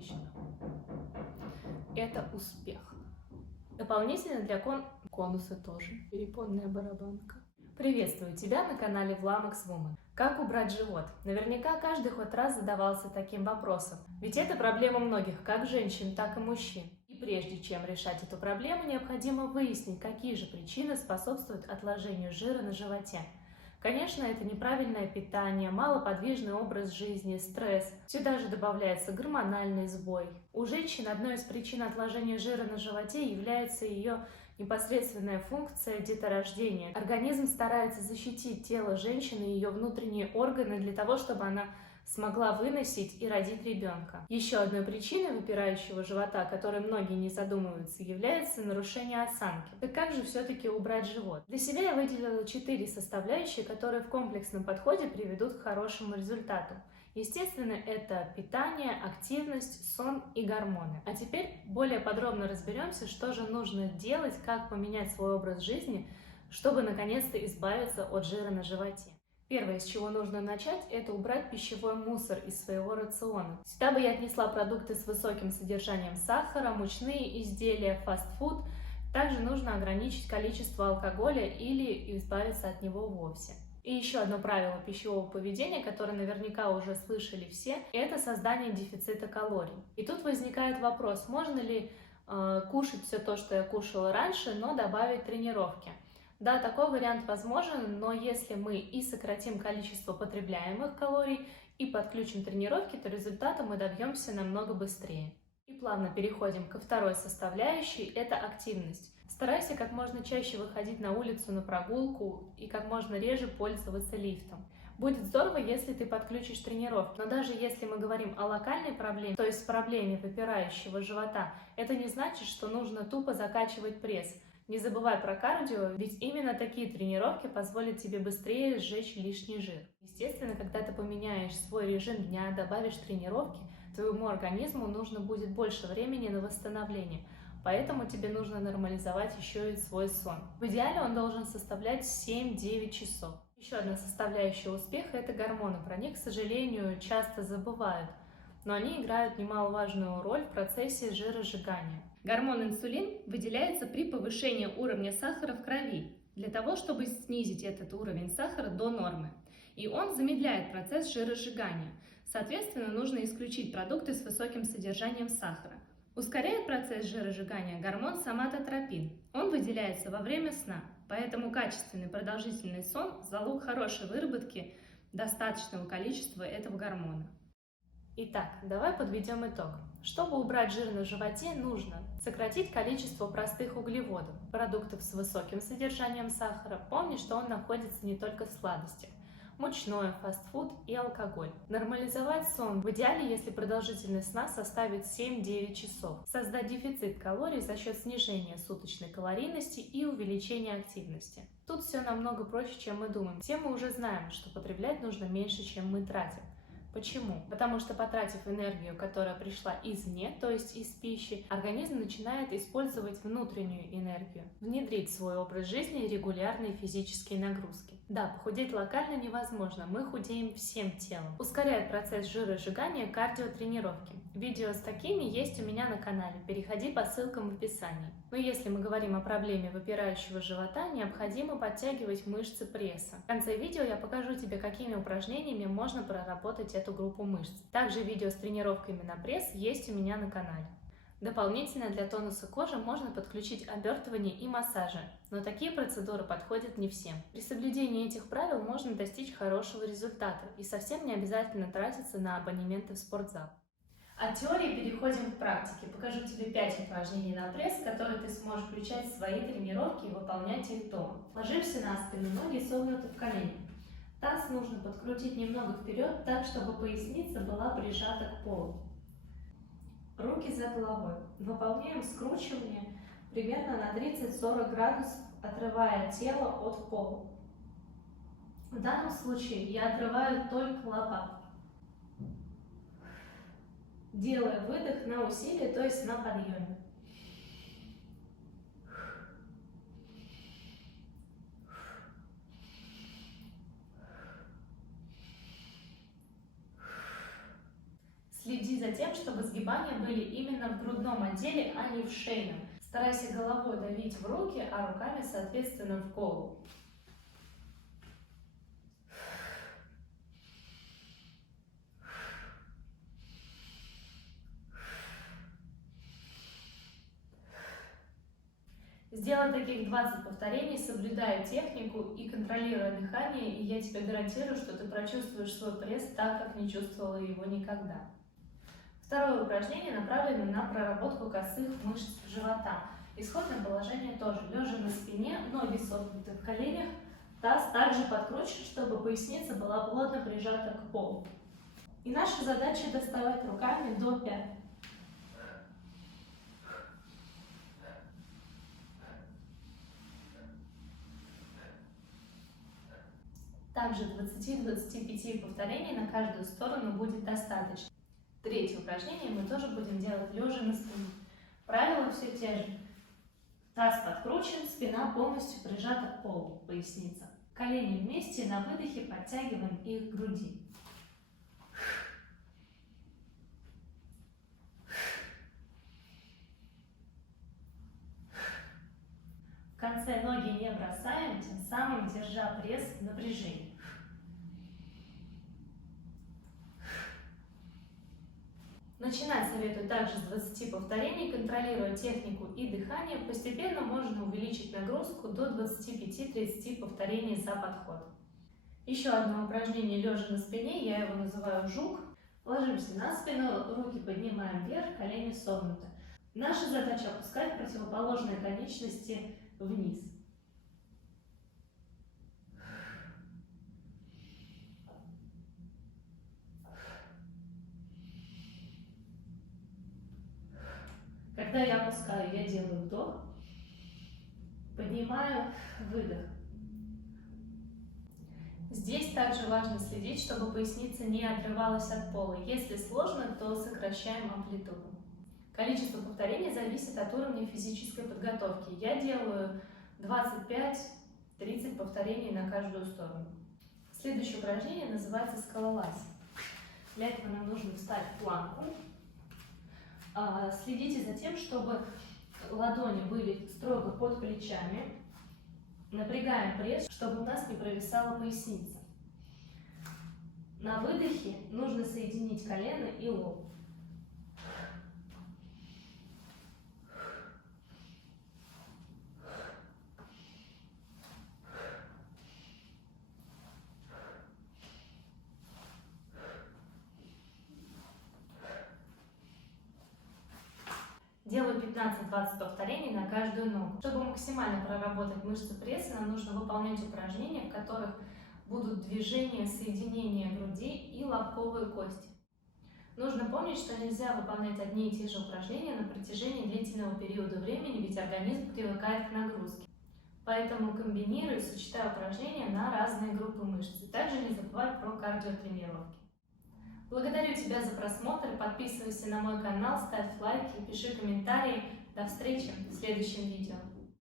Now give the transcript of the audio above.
женщинах. Это успех. Дополнительно для конуса тоже. Перепонная барабанка. Приветствую тебя на канале Vlamex Woman. Как убрать живот? Наверняка каждый хоть раз задавался таким вопросом. Ведь это проблема многих, как женщин, так и мужчин. И прежде чем решать эту проблему, необходимо выяснить, какие же причины способствуют отложению жира на животе. Конечно, это неправильное питание, малоподвижный образ жизни, стресс. Сюда же добавляется гормональный сбой. У женщин одной из причин отложения жира на животе является ее непосредственная функция деторождения. Организм старается защитить тело женщины и ее внутренние органы для того, чтобы она смогла выносить и родить ребенка. Еще одной причиной выпирающего живота, о которой многие не задумываются, является нарушение осанки. Так как же все-таки убрать живот? Для себя я выделила 4 составляющие, которые в комплексном подходе приведут к хорошему результату. Естественно, это питание, активность, сон и гормоны. А теперь более подробно разберемся, что же нужно делать, как поменять свой образ жизни, чтобы наконец-то избавиться от жира на животе. Первое, с чего нужно начать, это убрать пищевой мусор из своего рациона. Сюда бы я отнесла продукты с высоким содержанием сахара, мучные изделия, фастфуд. Также нужно ограничить количество алкоголя или избавиться от него вовсе. И еще одно правило пищевого поведения, которое наверняка уже слышали все, это создание дефицита калорий. И тут возникает вопрос, можно ли кушать все то, что я кушала раньше, но добавить тренировки. Да, такой вариант возможен, но если мы и сократим количество потребляемых калорий, и подключим тренировки, то результата мы добьемся намного быстрее. И плавно переходим ко второй составляющей – это активность. Старайся как можно чаще выходить на улицу на прогулку и как можно реже пользоваться лифтом. Будет здорово, если ты подключишь тренировки, но даже если мы говорим о локальной проблеме, то есть проблеме выпирающего живота, это не значит, что нужно тупо закачивать пресс. Не забывай про кардио, ведь именно такие тренировки позволят тебе быстрее сжечь лишний жир. Естественно, когда ты поменяешь свой режим дня, добавишь тренировки, твоему организму нужно будет больше времени на восстановление, поэтому тебе нужно нормализовать еще и свой сон. В идеале он должен составлять 7-9 часов. Еще одна составляющая успеха – это гормоны. Про них, к сожалению, часто забывают, но они играют немаловажную роль в процессе жиросжигания. Гормон инсулин выделяется при повышении уровня сахара в крови для того, чтобы снизить этот уровень сахара до нормы. И он замедляет процесс жиросжигания. Соответственно, нужно исключить продукты с высоким содержанием сахара. Ускоряет процесс жиросжигания гормон соматотропин. Он выделяется во время сна, поэтому качественный продолжительный сон – залог хорошей выработки достаточного количества этого гормона. Итак, давай подведем итог. Чтобы убрать жир на животе, нужно сократить количество простых углеводов, продуктов с высоким содержанием сахара. Помни, что он находится не только в сладостях. Мучное, фастфуд и алкоголь. Нормализовать сон, в идеале, если продолжительность сна составит 7-9 часов. Создать дефицит калорий за счет снижения суточной калорийности и увеличения активности. Тут все намного проще, чем мы думаем. Все мы уже знаем, что потреблять нужно меньше, чем мы тратим. Почему? Потому что, потратив энергию, которая пришла извне, то есть из пищи, организм начинает использовать внутреннюю энергию, внедрить в свой образ жизни регулярные физические нагрузки. Да, похудеть локально невозможно, мы худеем всем телом. Ускоряет процесс жиросжигания кардиотренировки. Видео с такими есть у меня на канале, переходи по ссылкам в описании. Но если мы говорим о проблеме выпирающего живота, необходимо подтягивать мышцы пресса. В конце видео я покажу тебе, какими упражнениями можно проработать эту группу мышц. Также видео с тренировками на пресс есть у меня на канале. Дополнительно для тонуса кожи можно подключить обертывание и массажи, но такие процедуры подходят не всем. При соблюдении этих правил можно достичь хорошего результата и совсем не обязательно тратиться на абонементы в спортзал. От теории переходим к практике. Покажу тебе 5 упражнений на пресс, которые ты сможешь включать в свои тренировки и выполнять их дома. Ложишься на спину, ноги согнуты в коленях. Таз нужно подкрутить немного вперед, так, чтобы поясница была прижата к полу. Руки за головой. Выполняем скручивание примерно на 30-40 градусов, отрывая тело от пола. В данном случае я отрываю только лопатки. Делая выдох на усилие, то есть на подъеме. Следи за тем, чтобы сгибания были именно в грудном отделе, а не в шейном. Старайся головой давить в руки, а руками, соответственно, в голову. Сделай таких 20 повторений, соблюдая технику и контролируя дыхание, и я тебе гарантирую, что ты прочувствуешь свой пресс так, как не чувствовала его никогда. Второе упражнение направлено на проработку косых мышц живота. Исходное положение тоже. Лежа на спине, ноги согнуты в коленях, таз также подкручен, чтобы поясница была плотно прижата к полу. И наша задача доставать руками до пят. Также 20-25 повторений на каждую сторону будет достаточно. Третье упражнение мы тоже будем делать лежа на спине. Правила все те же. Таз подкручен, спина полностью прижата к полу, поясница. Колени вместе, на выдохе подтягиваем их к груди. В конце ноги не бросаем, тем самым держа пресс в напряжении. Начинать советую также с 20 повторений, контролируя технику и дыхание. Постепенно можно увеличить нагрузку до 25-30 повторений за подход. Еще одно упражнение лежа на спине, я его называю жук. Ложимся на спину, руки поднимаем вверх, колени согнуты. Наша задача опускать противоположные конечности вниз. Когда я опускаю, я делаю вдох, поднимаю, выдох. Здесь также важно следить, чтобы поясница не отрывалась от пола. Если сложно, то сокращаем амплитуду. Количество повторений зависит от уровня физической подготовки. Я делаю 25-30 повторений на каждую сторону. Следующее упражнение называется скалолазие. Для этого нам нужно встать в планку. Следите за тем, чтобы ладони были строго под плечами. Напрягаем пресс, чтобы у нас не провисала поясница. На выдохе нужно соединить колено и лоб. Делаю 15-20 повторений на каждую ногу. Чтобы максимально проработать мышцы пресса, нам нужно выполнять упражнения, в которых будут движения соединения груди и лобковой кости. Нужно помнить, что нельзя выполнять одни и те же упражнения на протяжении длительного периода времени, ведь организм привыкает к нагрузке. Поэтому комбинируй и сочетай упражнения на разные группы мышц. И также не забывай про кардиотренировки. Благодарю тебя за просмотр, подписывайся на мой канал, ставь лайки, пиши комментарии. До встречи в следующем видео.